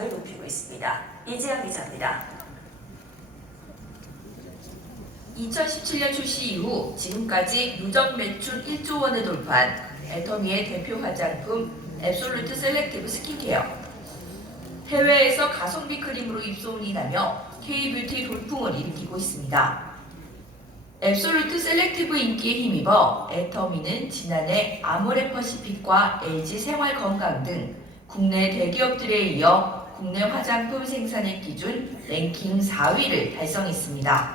시장을 높이고 있습니다. 이지영 기자입니다. 2017년 출시 이후 지금까지 누적 매출 1조 원을 돌파한 애터미의 대표 화장품 앱솔루트 셀렉티브 스킨케어. 해외에서 가성비 크림으로 입소문이 나며 K-뷰티 돌풍을 일으키고 있습니다. 앱솔루트 셀렉티브 인기에 힘입어 애터미는 지난해 아모레퍼시픽과 LG 생활건강 등 국내 대기업들에 이어 국내 화장품 생산액 기준 랭킹 4위를 달성했습니다.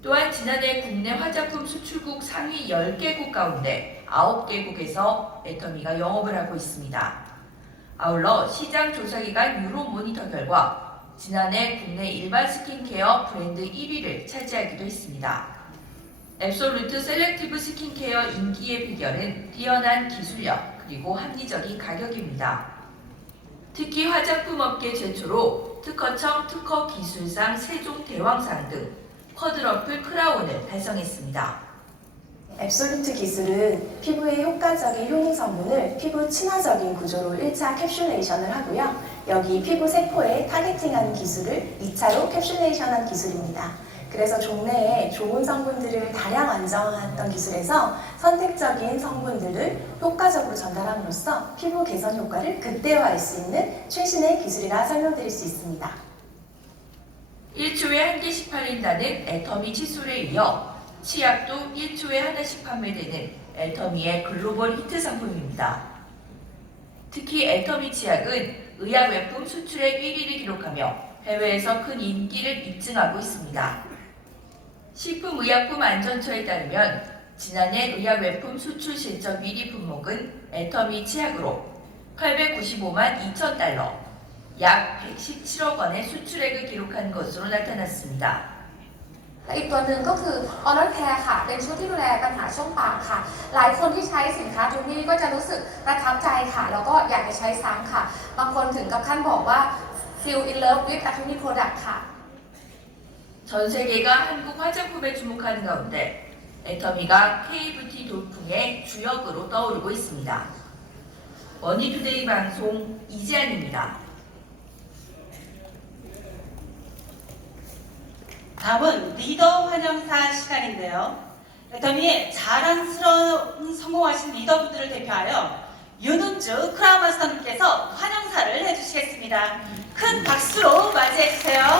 또한 지난해 국내 화장품 수출국 상위 10개국 가운데 9개국에서 애터미가 영업을 하고 있습니다. 아울러 시장 조사기관 유로 모니터 결과 지난해 국내 일반 스킨케어 브랜드 1위를 차지하기도 했습니다. 앱솔루트 셀렉티브 스킨케어 인기의 비결은 뛰어난 기술력 그리고 합리적인 가격입니다. 특히 화장품 업계 최초로 특허청 특허 기술상 세종 대왕상 등 쿼드러플 크라운을 달성했습니다. 앱솔루트 기술은 피부에 효과적인 효능 성분을 피부 친화적인 구조로 1차 캡슐레이션을 하고요. 여기 피부 세포에 타겟팅하는 기술을 2차로 캡슐레이션한 기술입니다. 그래서 종래에 좋은 성분들을 다량 안정했던 기술에서 선택적인 성분들을 효과적으로 전달함으로써 피부 개선 효과를 극대화할 수 있는 최신의 기술이라 설명드릴 수 있습니다. 1초에 한 개씩 팔린다는 애터미 칫솔에 이어 치약도 1초에 하나씩 판매되는 애터미의 글로벌 히트 상품입니다. 특히 애터미 치약은 의약외품 수출액 1위를 기록하며 해외에서 큰 인기를 입증하고 있습니다. 식품의약품안전처에 따르면 지난해 의약외품 수출 실적 1위 품목은 애터미 치약으로 895만 2천 달러, 약 117억 원의 수출액을 기록한 것으로 나타났습니다. และอีกตัวหนึ่งก็คือ Oral Care ค่ะ เป็นชุดที่ดูแลปัญหาช่องปากค่ะ หลายคนที่ใช้สินค้าตัวนี้ก็จะรู้สึกประทับใจค่ะ แล้วก็อยากจะใช้ซ้ำค่ะ บางคนถึงกับขั้นบอกว่า feel in love with Atomy product ค่ะ 전 세계가 한국 화장품에 주목하는 가운데 애터미가 K-뷰티 돌풍의 주역으로 떠오르고 있습니다. 머니투데이 방송 이지안입니다. 다음은 리더 환영사 시간인데요. 애터미의 자랑스러운 성공하신 리더분들을 대표하여 윤은주 크라운 마스터님께서 환영사를 해주시겠습니다. 큰 박수로 맞이해주세요.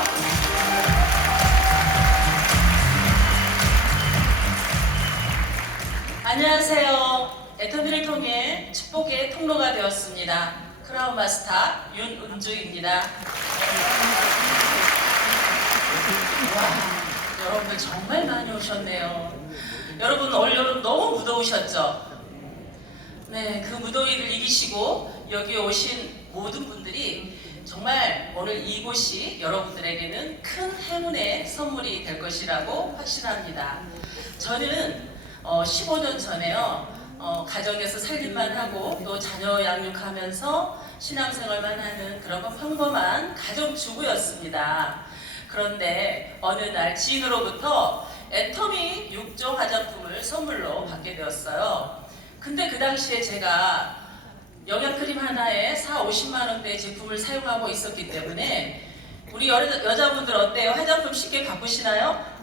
안녕하세요. 애터미를 통해 축복의 통로가 되었습니다. 크라운 마스터 윤은주입니다. 와, 여러분들 정말 많이 오셨네요. 여러분 올 여름 너무 무더우셨죠? 네, 그 무더위를 이기시고 여기 오신 모든 분들이 정말 오늘 이곳이 여러분들에게는 큰 행운의 선물이 될 것이라고 확신합니다. 저는 어, 15년 전에요. 어, 가정에서 살림만 하고 또 자녀 양육하면서 신앙생활만 하는 그런 평범한 가정주부였습니다. 그런데 어느 날 지인으로부터 애터미 6조 화장품을 선물로 받게 되었어요. 근데 그 당시에 제가 영양크림 하나에 4, 50만 원대의 제품을 사용하고 있었기 때문에 우리 여, 여자분들 어때요? 화장품 쉽게 바꾸시나요?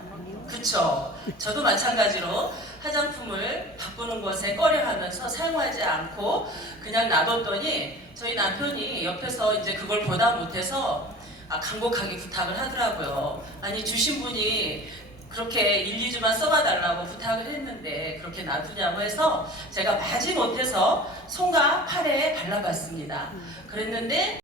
그쵸. 저도 마찬가지로 화장품을 바꾸는 것에 꺼려하면서 사용하지 않고 그냥 놔뒀더니 저희 남편이 옆에서 이제 그걸 보다 못해서 아, 간곡하게 부탁을 하더라고요. 아니 주신 분이 그렇게 1, 2주만 써봐달라고 부탁을 했는데 그렇게 놔두냐고 해서 제가 마지 못해서 손과 팔에 발라봤습니다. 그랬는데